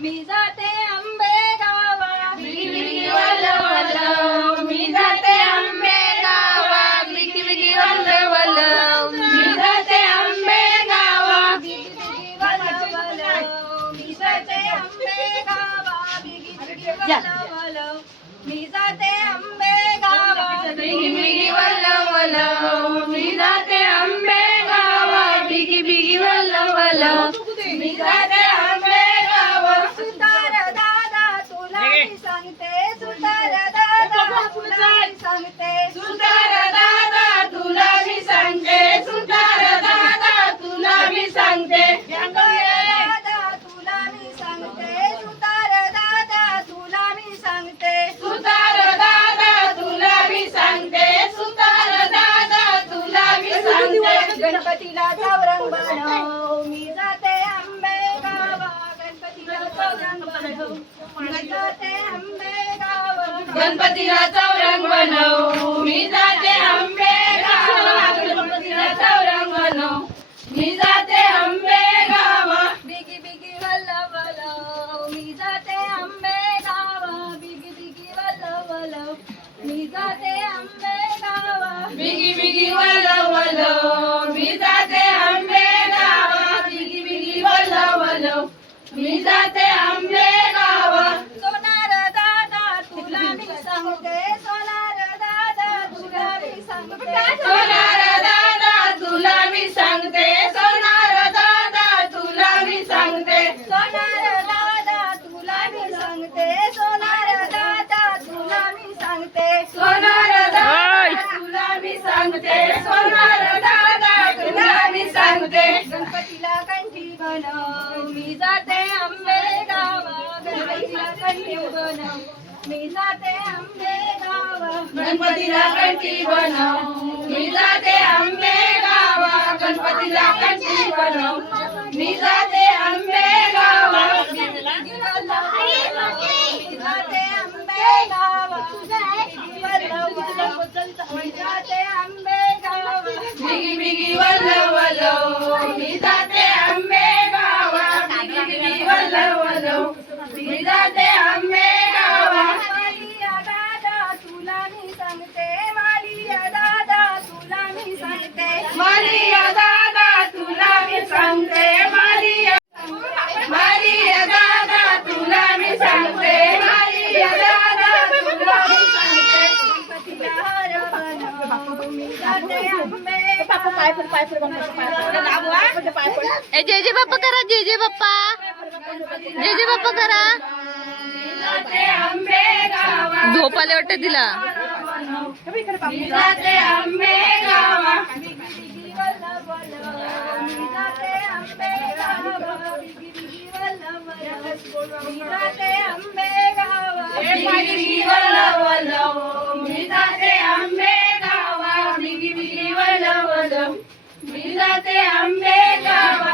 मी जाते आंबे गावा बिगी बिगी वल्ल वल्ल, मी जाते आंबे गावा बिगी बिगी वल्ल वल्ल, मी जाते आंबे गावा बिगी बिगी वल्ल वल्ल, मी जाते आंबे गावा बिगी बिगी वल्ल वल्ल, मी जाते आंबे गावा बिगी बिगी वल्ल वल्ल, मी जाते आंबे गावा बिगी बिगी वल्ल वल्ल, मी जाते आंबे गावा. सुतार दादा तुला मी सांगते, सुतार दादा तुला मी सांगते, सुतार दादा तुला मी सांगते, सुतार दादा तुला मी सांगते, दादा तुला मी सांगते, सुतार दादा तुला मी सांगते, सुतार दादा तुला मी सांगते, सुतार दादा तुला मी सांगते. गणपतीला चौरंग बनव, मी जाते आंबे गावा, गणपतीला चौरंग बनव, मी जाते आंबे गावा, गणपतीला चौरंग बनव, मी जाते आंबे गावा, गणपतीला चौरंग बनव, मी जाते आंबे गावा. बिगी बिगी वल्ल वल्ल, मी जाते आंबे गावा, बिगी बिगी वल्ल वल्ल, मी जाते आंबे गावा, बिगी बिगी वल्ल वल्ल, मी जाते आंबे गावा बिगी बिगी वल्ल वल्ल, मी जाते आंबे गावा. सोनार दादा तुला मी सांगते, सोनार दादा तुला मी सांगते, सोनार दादा तुला मी सांगते, सोनार दादा तुला मी सांगते, सोनार दादा तुला मी सांगते, सोनार दादा तुला मी सांगते, सोनार दादा तुला मी सांगते, सोनार दादा तुला मी सांगते. गणपतीला कंठी बनव, मी जाते आंबे गावा, गणपतीला कंठी बनव, मी जाते आंबे गावा, गणपतीला कंठी बनव, मी जाते आंबे गावा, गणपतीला कंठी बनव, मी जाते आंबे गावा. मी जाते आंबे गावा, मी जाते आंबे गावा, बिगी बिगी वल्ल वल्ल, मी जाते आंबे गावा बिगी बिगी वल्ल वल्ल, मी जाते आंबे गावा. मालिया दादा तुला मी सांगते, मालिया दादा तुला मी सांगते, मालिया दादा तुला मी सांगते, मालिया मालिया दादा तुला मी सांगते, मालिया दादा तुला मी सांगते. गणपतीला हार बनव, मी जाते आंबे जय जय बाप्पा करा, जय जय बाप्पा, जय जय बाप्पा करा. मी जाते आंबे गावा, झोपाले वाटतं तिला. मी जाते आंबे गावा. बिगी वल्ल वल्ल, मी जाते आंबे गावा, बिगी बिगी वल्ल वल्ल, मी जाते आंबे गावा, बिगी बिगी वल्ल वल्ल, मी जाते आंबे गावा बिगी बिगी वल्ल वल्ल, मी जाते आंबे गावा.